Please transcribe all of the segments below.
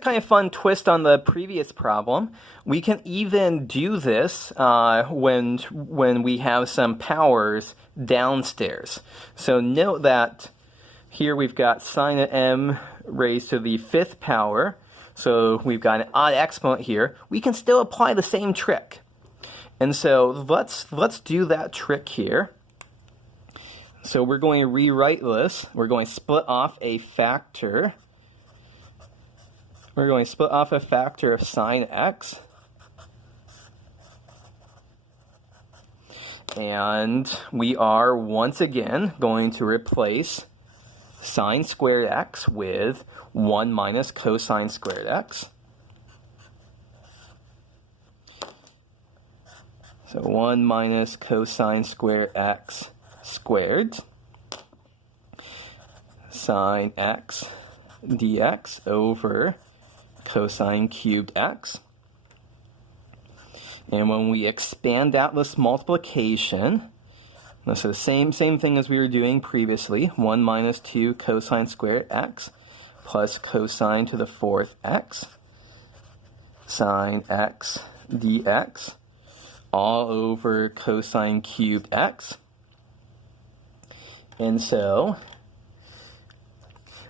kind of fun twist on the previous problem. We can even do this when we have some powers downstairs. So note that here we've got sine of m raised to the 5th power. So we've got an odd exponent here. We can still apply the same trick. And so let's do that trick here. So we're going to rewrite this. We're going to split off a factor. We're going to split off a factor of sine x. And we are once again going to replace sine squared x with 1 minus cosine squared x. So 1 minus cosine squared x squared sine x dx over cosine cubed x. And when we expand out this multiplication, so the same thing as we were doing previously, 1 minus 2 cosine squared x plus cosine to the 4th x sine x dx all over cosine cubed x. And so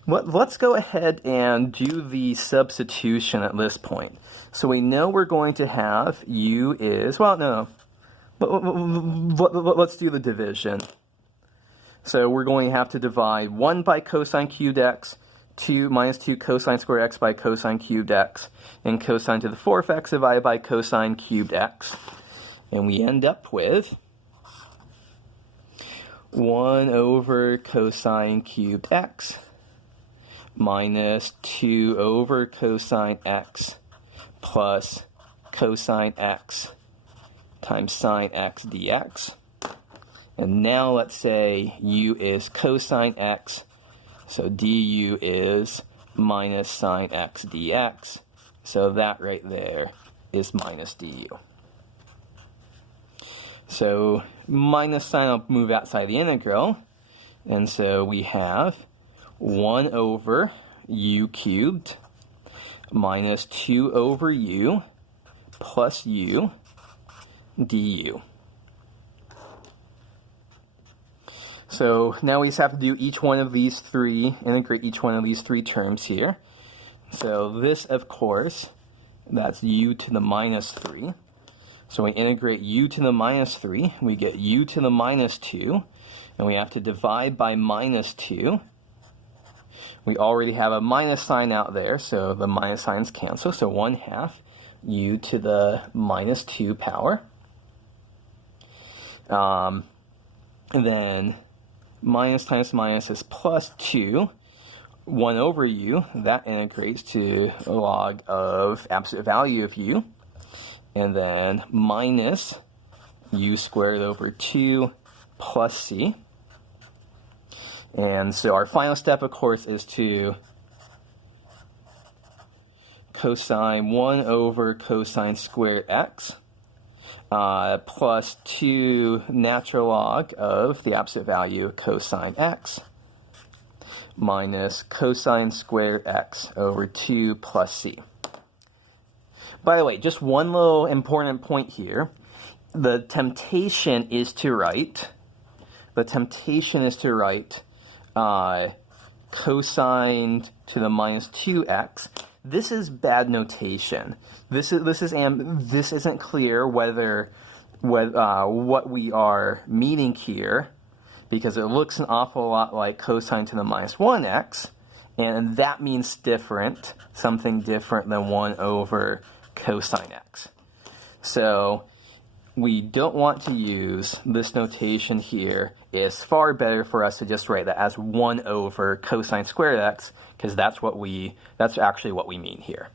let's go ahead and do the substitution at this point. So we know we're going to have u is, well, no. Let's do the division. So we're going to have to divide 1 by cosine cubed x, 2 minus 2 cosine squared x by cosine cubed x, and cosine to the 4th x divided by cosine cubed x. And we end up with 1 over cosine cubed x minus 2 over cosine x plus cosine x times sine x dx. And now let's say u is cosine x, so du is minus sine x dx. So that right there is minus du. So minus sign will move outside the integral, and so we have 1 over u cubed minus 2 over u plus u du. So now we just have to do each one of these three, integrate each one of these three terms here. So this, of course, that's u to the minus 3. So we integrate u to the minus 3, we get u to the minus 2, and we have to divide by minus 2. We already have a minus sign out there, so the minus signs cancel, so 1/2 u to the minus 2 power. And then minus times minus is plus 2. 1 over u, that integrates to log of absolute value of u. And then minus u squared over 2 plus c. And so our final step, of course, is to cosine 1 over cosine squared x plus 2 natural log of the absolute value of cosine x minus cosine squared x over 2 plus c. By the way, just one little important point here. The temptation is to write cosine to the minus 2x. This is bad notation. This isn't clear whether what we are meaning here, because it looks an awful lot like cosine to the minus 1x, and that means something different than 1 over cosine x. So we don't want to use this notation here. It's far better for us to just write that as 1 over cosine squared x, because that's actually what we mean here.